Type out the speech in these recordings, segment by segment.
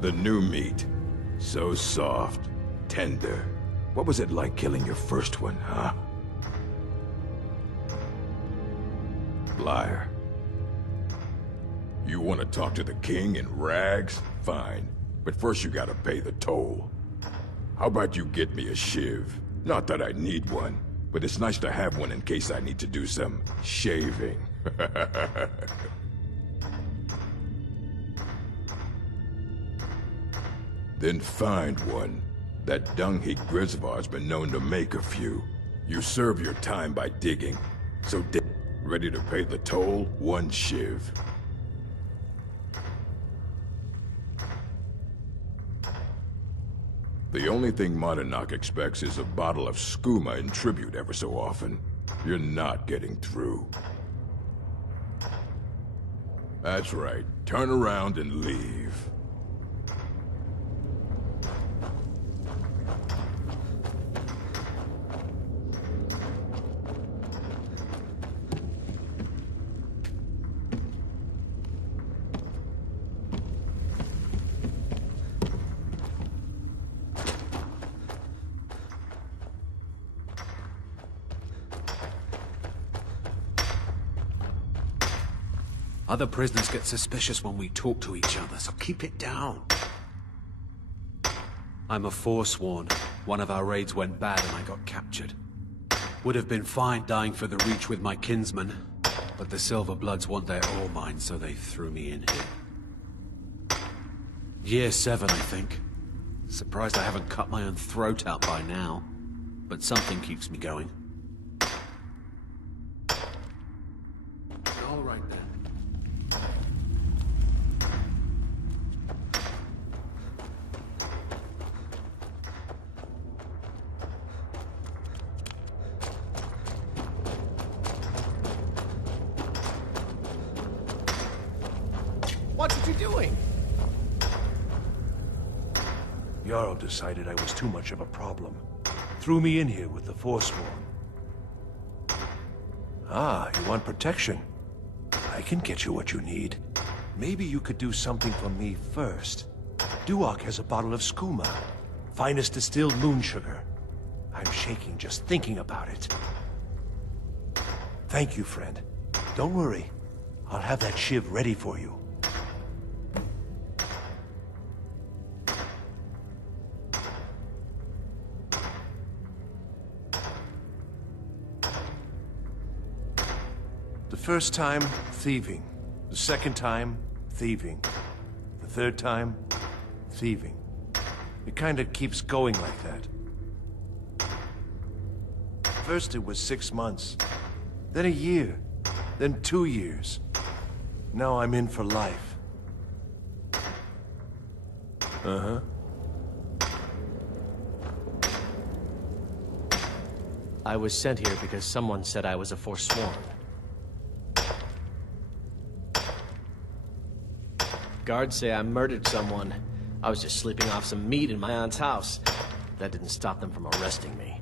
The new meat. So soft, tender. What was it like killing your first one, huh? Liar. You want to talk to the king in rags? Fine. But first you gotta pay the toll. How about you get me a shiv? Not that I need one, but it's nice to have one in case I need to do some shaving. Then find one. That dung-heap Grisvar's been known to make a few. You serve your time by digging. So dig. Ready to pay the toll? One shiv. The only thing Monarch expects is a bottle of skooma in tribute ever so often. You're not getting through. That's right. Turn around and leave. Other prisoners get suspicious when we talk to each other, so keep it down. I'm a forsworn. One of our raids went bad and I got captured. Would have been fine dying for the Reach with my kinsmen, but the Silver Bloods want their ore mine, so they threw me in here. Year 7, I think. Surprised I haven't cut my own throat out by now, but something keeps me going. All right then. What are you doing? Jarl decided I was too much of a problem. Threw me in here with the Forsworn. Ah, you want protection? I can get you what you need. Maybe you could do something for me first. Duak has a bottle of skooma. Finest distilled moon sugar. I'm shaking just thinking about it. Thank you, friend. Don't worry. I'll have that shiv ready for you. The first time, thieving. The second time, thieving. The third time, thieving. It kinda keeps going like that. First it was 6 months, then a year, then 2 years. Now I'm in for life. Uh-huh. I was sent here because someone said I was a Forsworn. Guards say I murdered someone. I was just sleeping off some meat in my aunt's house. That didn't stop them from arresting me.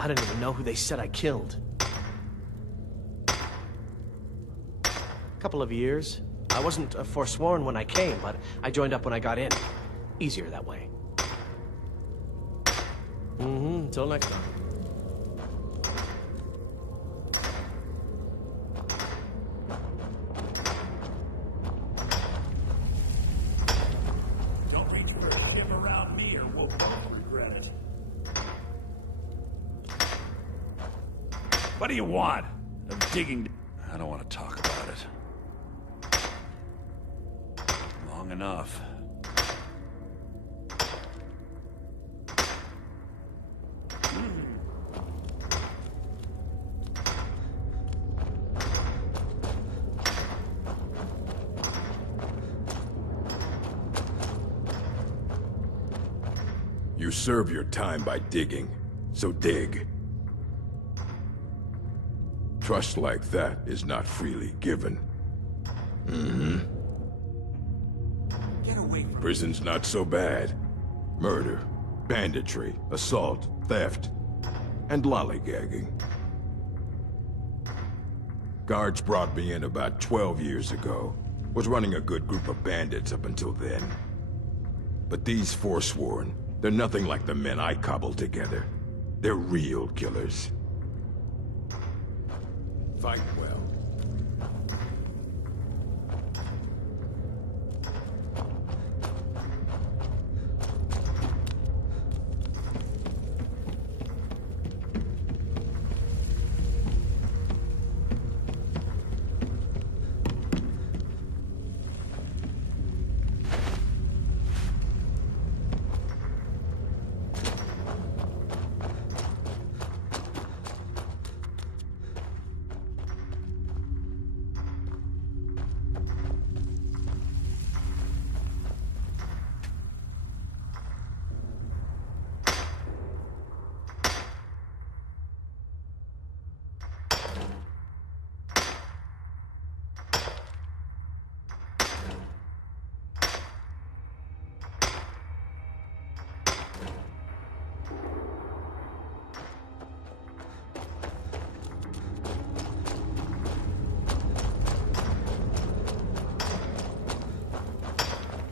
I don't even know who they said I killed. Couple of years. I wasn't a Forsworn when I came, but I joined up when I got in. Easier that way. Until next time. What do you want? I'm digging. I don't want to talk about it. Long enough. You serve your time by digging, so dig. Trust like that is not freely given. Get away from me. Prison's not so bad. Murder, banditry, assault, theft, and lollygagging. Guards brought me in about 12 years ago. Was running a good group of bandits up until then. But these Forsworn, they're nothing like the men I cobbled together. They're real killers. Fight well.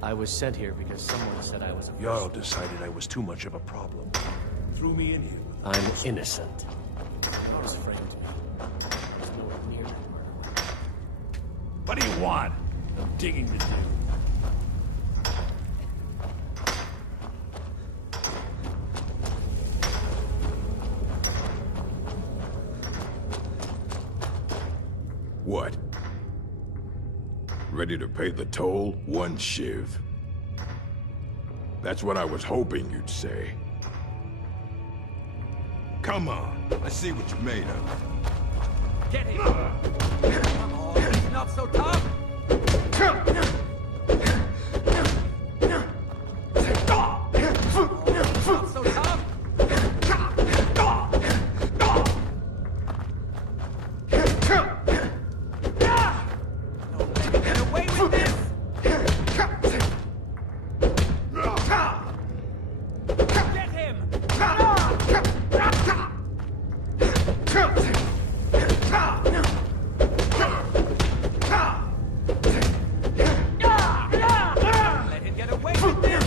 I was sent here because someone said I was a Jarl decided I was too much of a problem. Threw me in here. I'm innocent. Jarl's framed me. I was nowhere near the murderer. What do you want? I'm digging to do. What? Ready to pay the toll? One shiv. That's what I was hoping you'd say. Come on, let's see what you're made of. Get him! Come on, he's not so tough! Not so tough! Get away with this! Get him! Let him get away with this!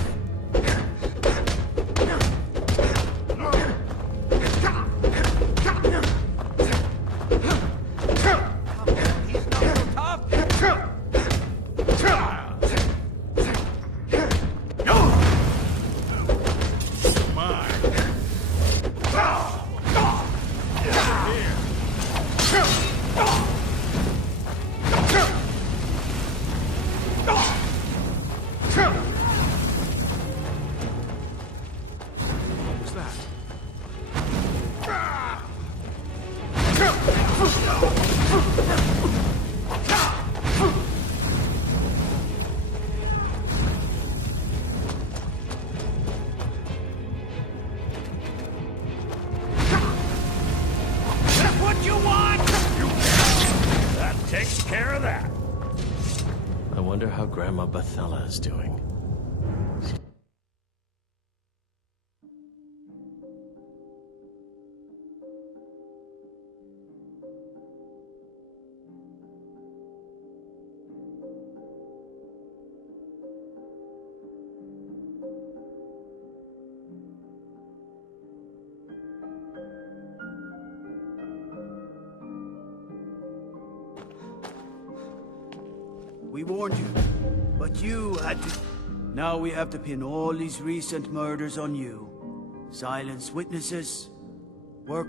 He's not so tough! What was that? That's what you want! That takes care of that. I wonder how Grandma Bethella is doing. We warned you, but you had to... Now we have to pin all these recent murders on you. Silence witnesses. Work,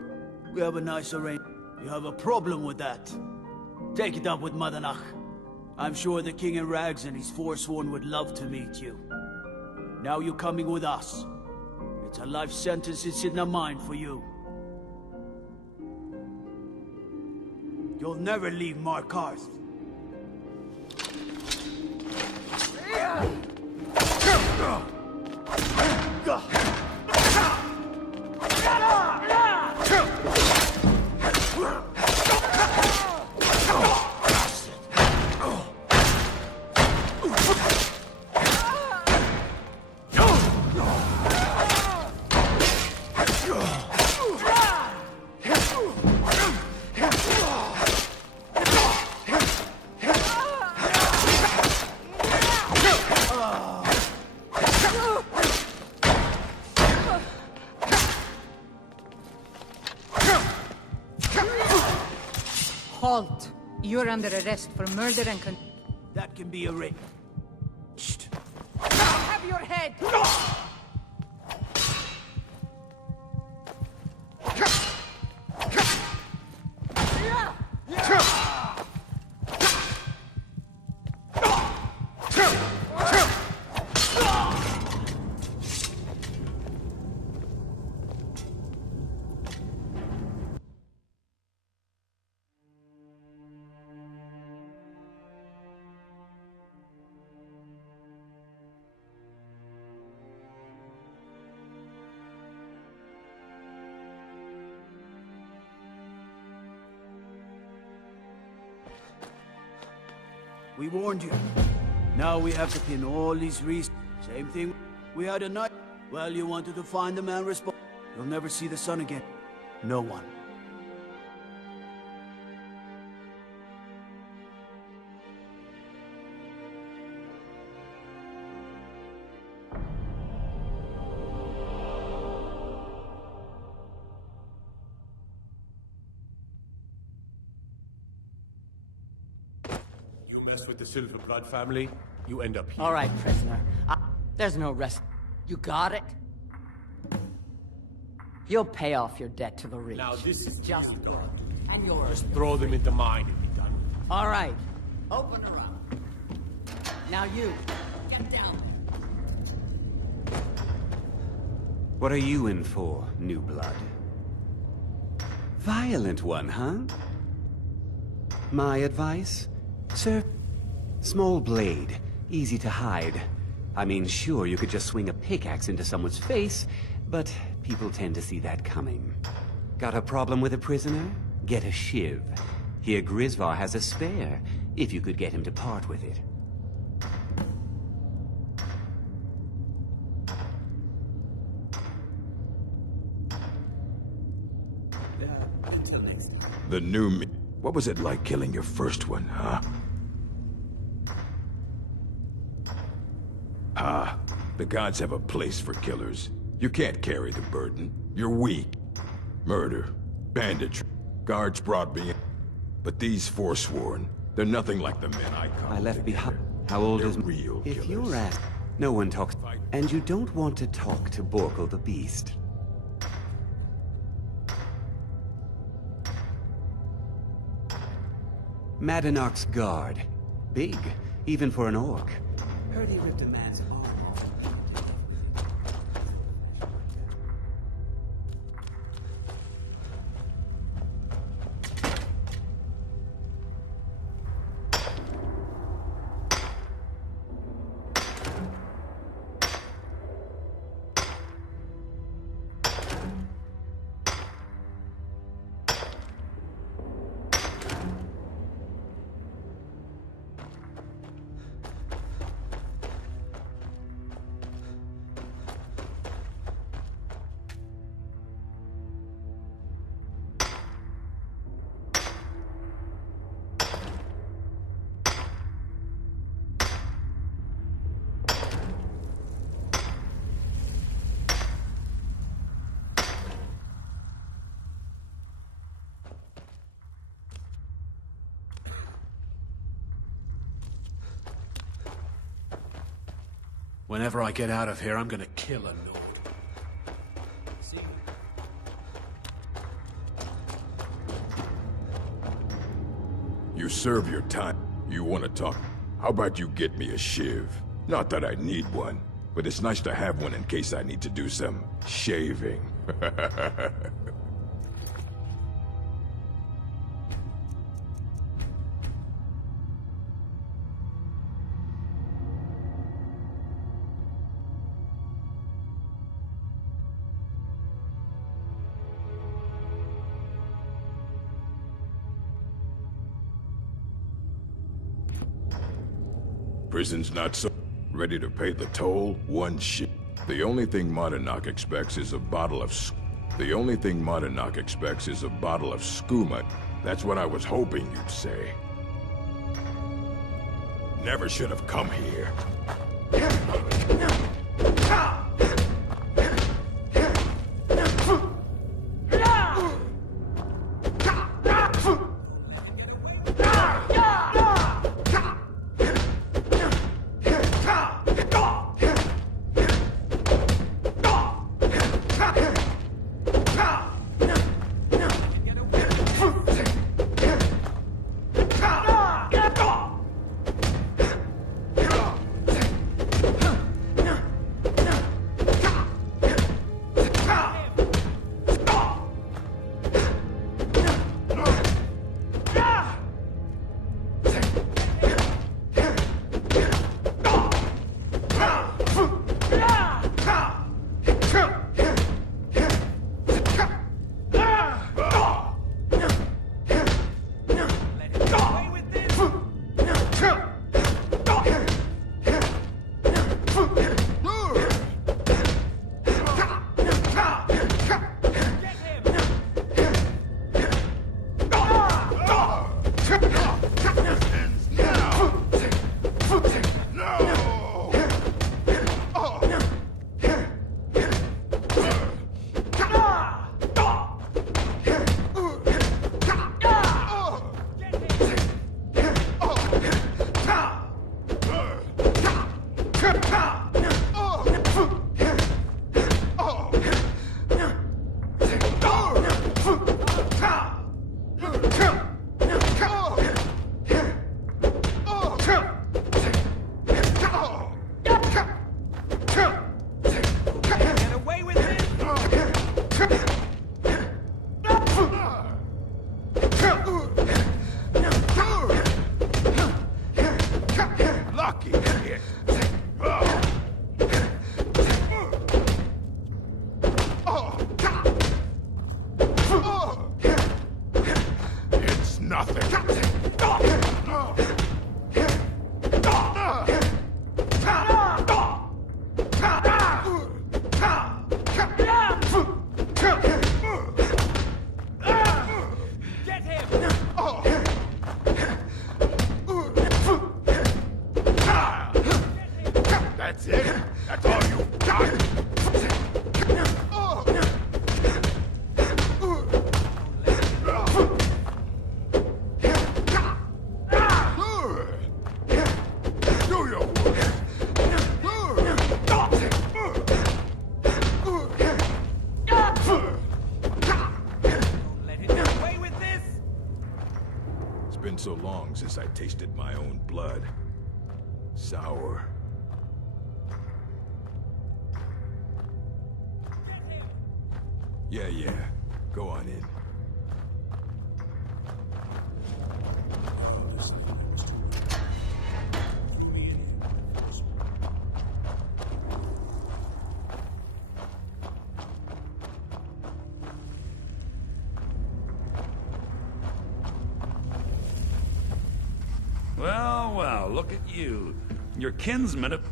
we have a nice arrangement. You have a problem with that. Take it up with Madanach. I'm sure the King in Rags and his Forsworn would love to meet you. Now you're coming with us. It's a life sentence that's in the mind for you. You'll never leave Markarth. Halt! You're under arrest for murder and That can be arranged. Have your head! We warned you. Now we have to pin all these reasons. Same thing. We had a night. Well, you wanted to find the man responsible. You'll never see the sun again. No one. You mess with the Silver Blood family, you end up here. All right, prisoner. There's no rest. You got it? You'll pay off your debt to the Reach. Now this is Just done. work. And yours. Just throw them into mine and be done. All right. Open her up. Now you. Get down there. What are you in for, new blood? Violent one, huh? My advice? Sir, small blade, easy to hide. I mean, sure, you could just swing a pickaxe into someone's face, but people tend to see that coming. Got a problem with a prisoner? Get a shiv. Here Grisvar has a spare, if you could get him to part with it. Until next time. The new me. What was it like killing your first one, huh? Ah, the gods have a place for killers. You can't carry the burden. You're weak. Murder, banditry, guards brought me in. But these forsworn, they're nothing like the men I left behind. How old They're is... real If killers. you're asked, no one talks... And you don't want to talk to Borkle the Beast. Madanach's guard. Big, even for an orc. Heard he ripped a man's arm off. Whenever I get out of here, I'm gonna kill a Nord. You serve your time. You want to talk? How about you get me a shiv? Not that I need one, but it's nice to have one in case I need to do some shaving. Prison's not so ready to pay the toll. One shit. The only thing Madanach expects is a bottle of The only thing Madanach expects is a bottle of skooma. That's what I was hoping you'd say. Never should have come here. long since I tasted my own blood. Sour. Yeah. Go on in. Well, look at you. Your kinsmen have...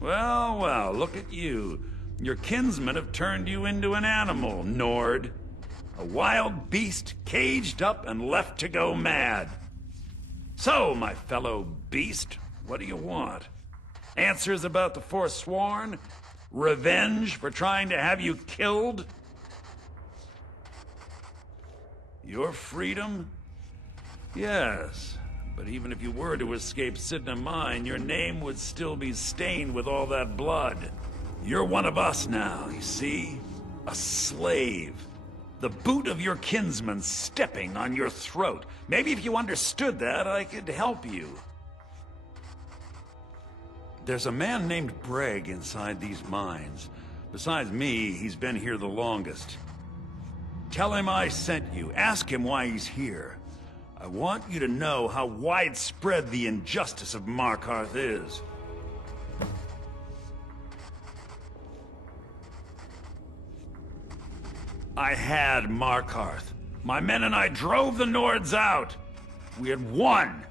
Well, look at you. Your kinsmen have turned you into an animal, Nord. A wild beast caged up and left to go mad. So, my fellow beast, what do you want? Answers about the Forsworn? Revenge for trying to have you killed? Your freedom? Yes. But even if you were to escape Sidna Mine, your name would still be stained with all that blood. You're one of us now, you see? A slave. The boot of your kinsman stepping on your throat. Maybe if you understood that, I could help you. There's a man named Breg inside these mines. Besides me, he's been here the longest. Tell him I sent you. Ask him why he's here. I want you to know how widespread the injustice of Markarth is. I had Markarth. My men and I drove the Nords out. We had won.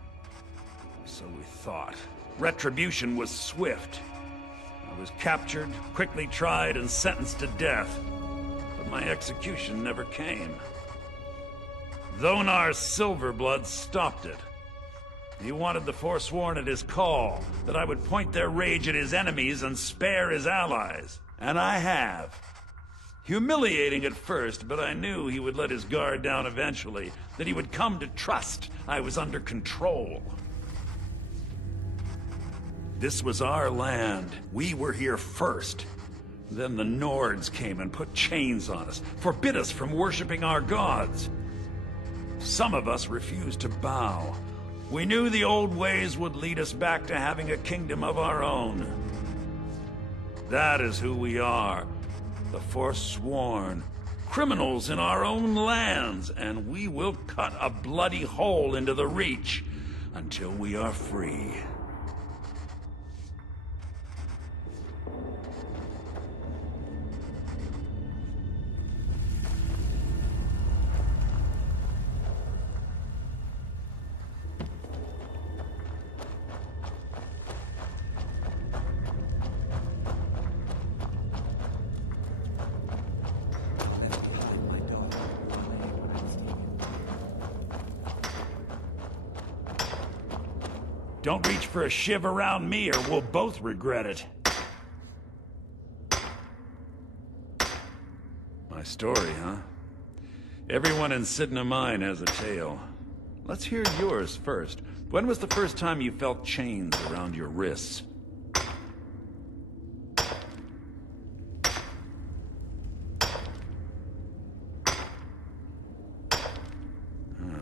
So we thought. Retribution was swift. I was captured, quickly tried, and sentenced to death. But my execution never came. Thonar's Silverblood stopped it. He wanted the Forsworn at his call, that I would point their rage at his enemies and spare his allies. And I have. Humiliating at first, but I knew he would let his guard down eventually, that he would come to trust I was under control. This was our land. We were here first. Then the Nords came and put chains on us, forbid us from worshipping our gods. Some of us refused to bow. We knew the old ways would lead us back to having a kingdom of our own. That is who we are. The Forsworn. Criminals in our own lands, and we will cut a bloody hole into the Reach until we are free. Don't reach for a shiv around me or we'll both regret it. My story, huh? Everyone in Sidna Mine has a tale. Let's hear yours first. When was the first time you felt chains around your wrists?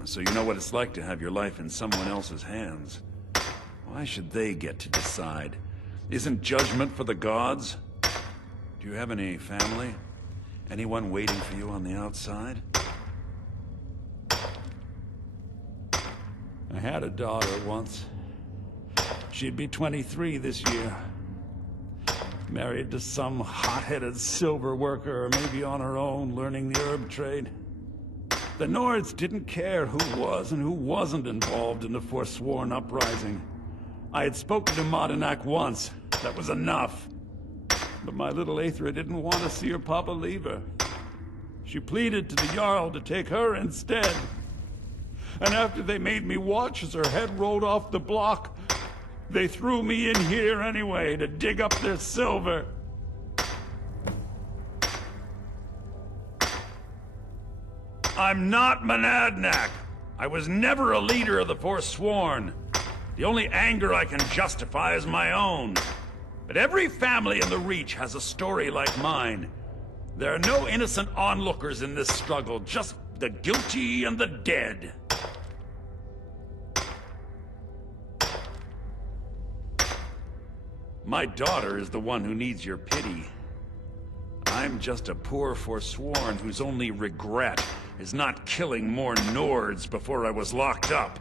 So you know what it's like to have your life in someone else's hands. Why should they get to decide? Isn't judgment for the gods? Do you have any family? Anyone waiting for you on the outside? I had a daughter once. She'd be 23 this year. Married to some hot-headed silver worker, or maybe on her own, learning the herb trade. The Nords didn't care who was and who wasn't involved in the Forsworn uprising. I had spoken to Modinak once. That was enough. But my little Aethra didn't want to see her papa leave her. She pleaded to the Jarl to take her instead. And after they made me watch as her head rolled off the block, they threw me in here anyway to dig up their silver. I'm not Monadnak. I was never a leader of the Forsworn. The only anger I can justify is my own. But every family in the Reach has a story like mine. There are no innocent onlookers in this struggle, just the guilty and the dead. My daughter is the one who needs your pity. I'm just a poor Forsworn whose only regret is not killing more Nords before I was locked up.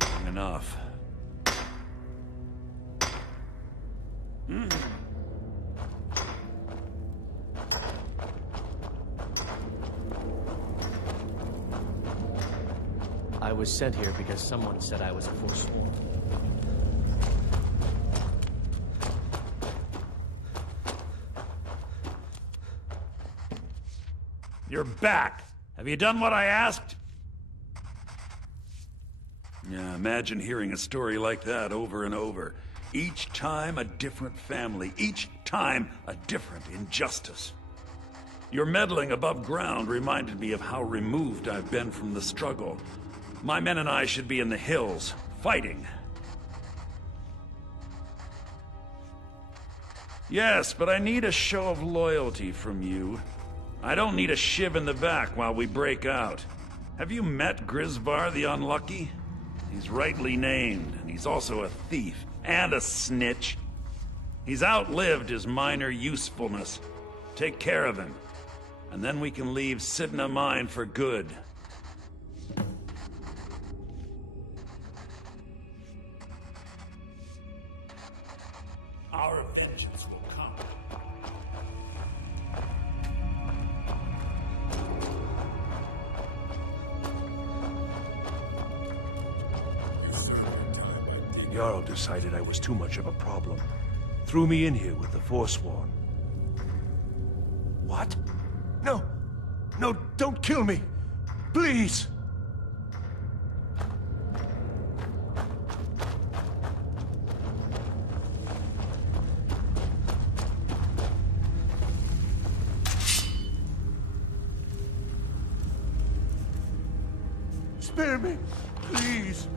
Long enough. I was sent here because someone said I was a Forsworn. You're back. Have you done what I asked? Yeah, imagine hearing a story like that over and over. Each time a different family, each time a different injustice. Your meddling above ground reminded me of how removed I've been from the struggle. My men and I should be in the hills, fighting. Yes, but I need a show of loyalty from you. I don't need a shiv in the back while we break out. Have you met Grisvar the Unlucky? He's rightly named, and he's also a thief and a snitch. He's outlived his minor usefulness. Take care of him, and then we can leave Sidna Mine for good. Our vengeance will come. Jarl decided I was too much of a problem. Threw me in here with the Forsworn. What? No! No, don't kill me! Please! Spare me, please!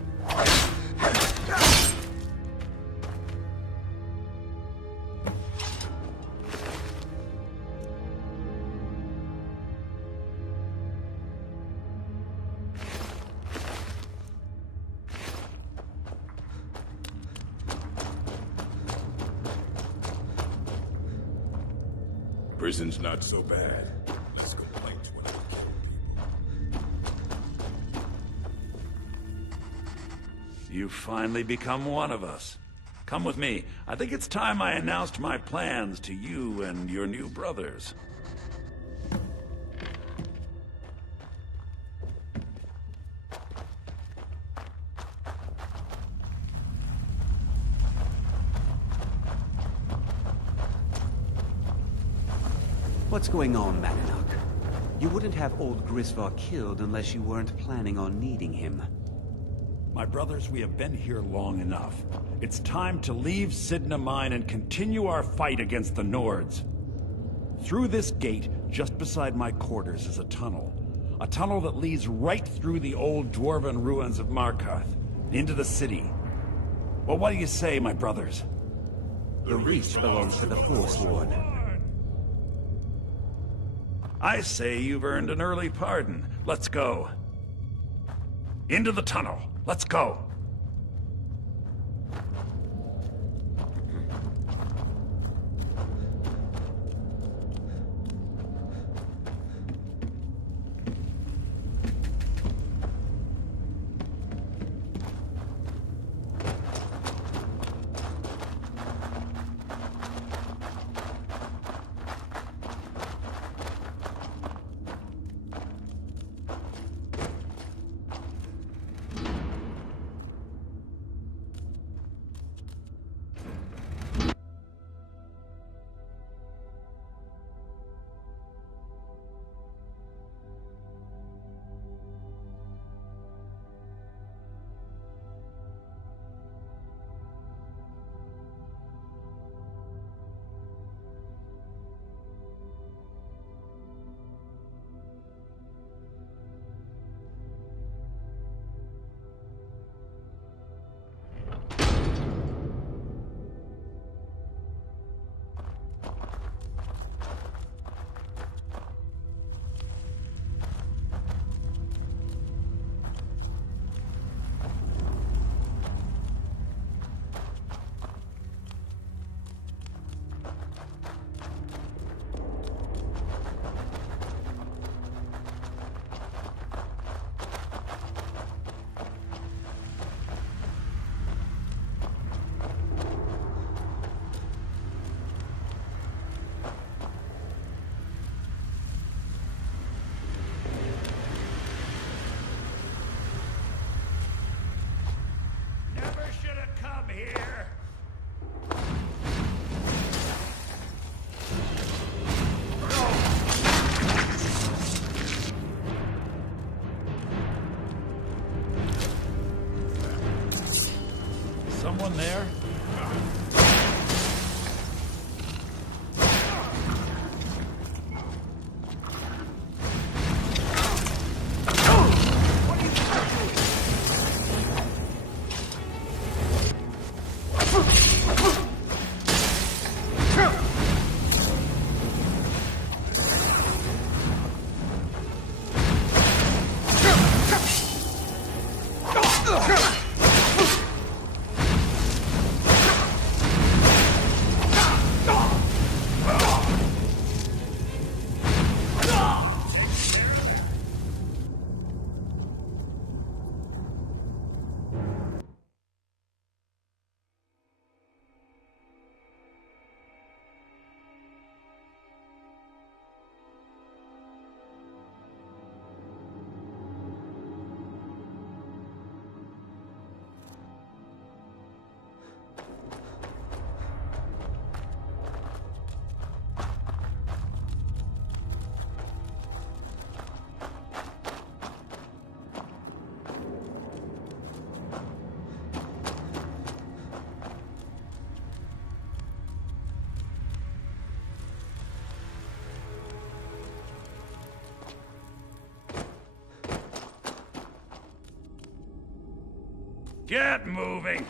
Prison's not so bad. Less complaints when we kill people. You've finally become one of us. Come with me. I think it's time I announced my plans to you and your new brothers. What's going on, Madanuk? You wouldn't have old Grisvar killed unless you weren't planning on needing him. My brothers, we have been here long enough. It's time to leave Sidna Mine and continue our fight against the Nords. Through this gate, just beside my quarters, is a tunnel. A tunnel that leads right through the old dwarven ruins of Markarth, into the city. Well, what do you say, my brothers? The Reach belongs to the Forsworn. I say you've earned an early pardon. Let's go. Into the tunnel. Let's go. here! Someone there? Get moving!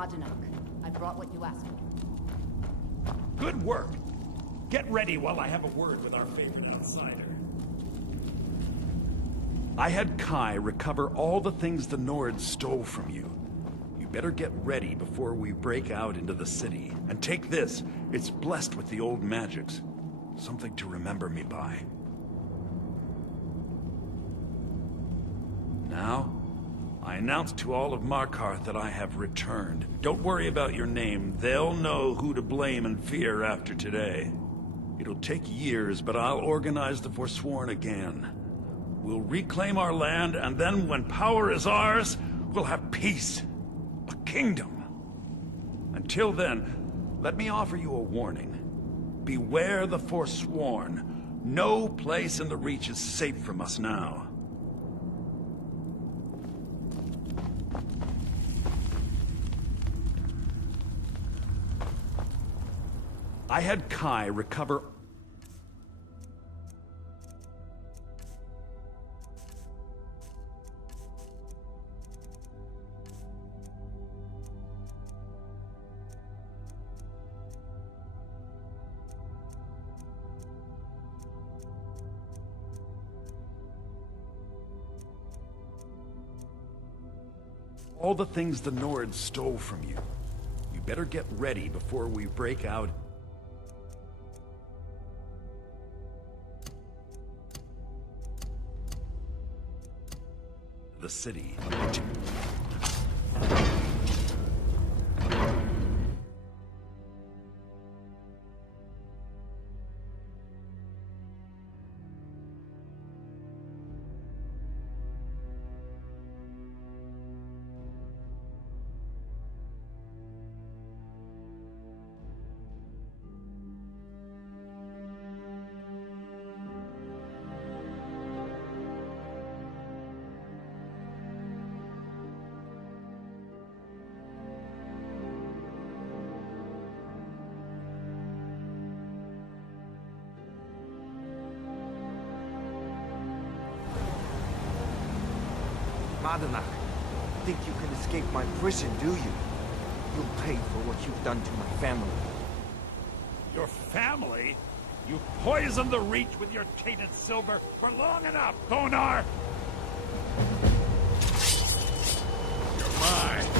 Madanok, I brought what you asked for. Good work. Get ready while I have a word with our favorite outsider. I had Kai recover all the things the Nords stole from you. You better get ready before we break out into the city. And take this. It's blessed with the old magics. Something to remember me by. Now, I announce to all of Markarth that I have returned. Don't worry about your name. They'll know who to blame and fear after today. It'll take years, but I'll organize the Forsworn again. We'll reclaim our land, and then when power is ours, we'll have peace. A kingdom. Until then, let me offer you a warning. Beware the Forsworn. No place in the Reach is safe from us now. I had Kai recover... All the things the Nords stole from you. You better get ready before we break out. The city. Madanach, think you can escape my prison, do you? You'll pay for what you've done to my family. Your family? You poisoned the Reach with your tainted silver for long enough, Bonar! You're mine.